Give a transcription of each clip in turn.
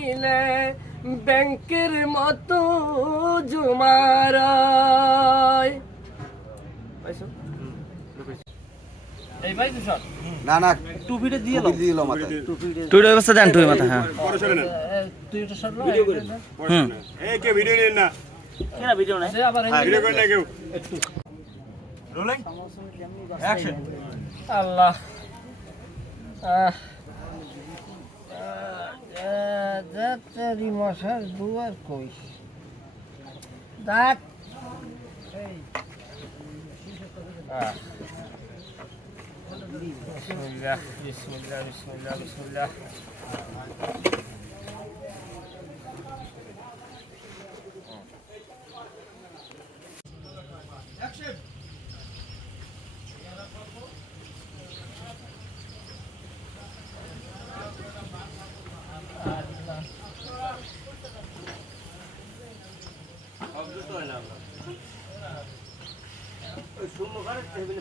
দিলে ব্যাংকের মতো জমারায় এই ভাই দুশট না না টুপিটা দিয়ে দিলো মাথায় তুই অবস্থা জান তুই মাথা হ্যাঁ তুই এটা সরলো এই কে ভিডিও নেন না কেনা ভিডিও নাই আবার ভিডিও করে না কেউ একটু রোলিং অ্যাকশন আল্লাহ দাঁতারি মশার দুয়ার কই দাঁত বিসমিল্লাহ বিসমিল্লাহ বিসমিল্লাহ বিসমিল্লাহ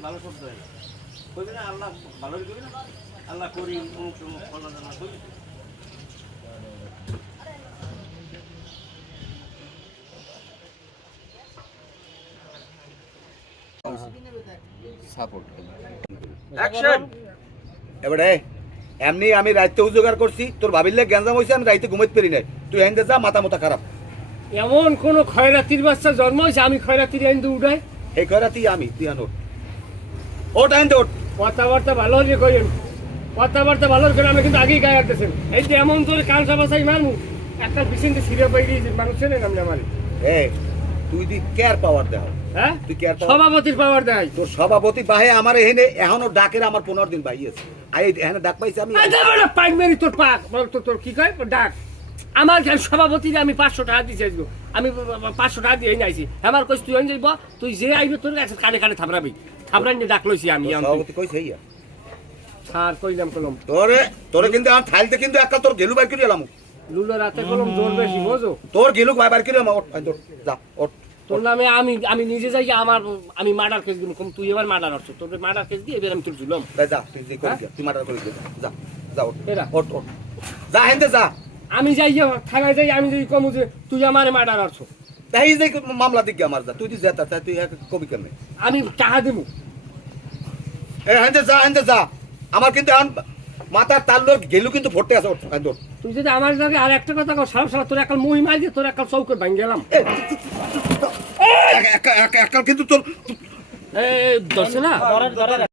ভালো শব্দ হয় না কইবে না আল্লাহ ভালো কইবে না আল্লাহ করি অমুক অমুক ফলানা না কইবে সাপোর্ট অ্যাকশন এবারে এমনি আমি রাইতে উজোগার করছি তোর ভাবিলে গ্যাঞ্জাম হইছে আমি রাইতে ঘুমাইতে পারি না তুই হেন্দে যা মাথা মোটা খারাপ এমন কোন খয়রাতির বাচ্চা জন্ম হয়েছে আমি খয়রাতির আইন উঠাই এই করাতি আমি তুই আনোট ওট আইন ওট কথাবার্তা ভালো হলে কইেন কথাবার্তা ভালো করে আমি কিন্তু আগেই গায়ে আসতেছেন এই যে এমন তোর কাঁচা বাসাই মারমু একটা বিচিন্তে সিরিয়া পাই গিয়েছে মানুষ চেনে নাম আমার এ তুই দি কেয়ার পাওয়ার দেও হ্যাঁ তুই কেয়ার সভাপতির পাওয়ার দেয় তোর সভাপতি বাহে আমার এখানে এখনো ডাকের আমার 15 দিন বাই আছে আই এখানে ডাক পাইছি আমি পাইক মেরি তোর পাক তোর কি কয় ডাক আমার সভাপতি আমি 500 টাকা দিয়েছি আজকে আমি 500 টাকা দিয়ে নাইছি আমার কইস তুই যাইব তুই যে আইবে তোর কাছে কানে কানে থাবরাবি থাবরাই নিয়ে ডাক লইছি আমি সভাপতি কইছে ইয়া স্যার কইলাম কলম তোরে কিন্তু আমি ফাইলতে কিন্তু একটা তোর গেলু বাইর করে এলাম লুলো রাতে কলম জোর বেশি বুঝো তোর গেলু বাইর করে এলাম ওট যা ওট তোর নামে আমি নিজে যাই আমার আমি মার্ডার কেস দিব তুই এবার মার্ডার করছ তোর মার্ডার কেস দিয়ে এবার আমি তোর ঝুলম তাই যা তুই যে করে তুই মার্ডার করে দে যা যা ওট এরা ওট ওট যা হেন্দে যা আমি যাই থানায় যাই আমি যদি কমু যে তুই আমারে মার্ডার করছ তাই যে মামলা দিকে আমার যা তুই তুই যেতা তাই তুই এক কবি কেমনে আমি টাকা দেবো এ হেন্দে যা আমার কিন্তু মাথার তাল্লোর গেলু কিন্তু ফটে আছে ওট হেন্দে তুই যদি আমার জায়গায় আর একটা কথা কর সারা সারা তোর একটা মহিমা দিয়ে তোর একটা চৌকর ভাঙ গেলাম একাল কিন্তু তোর এই ধরছে না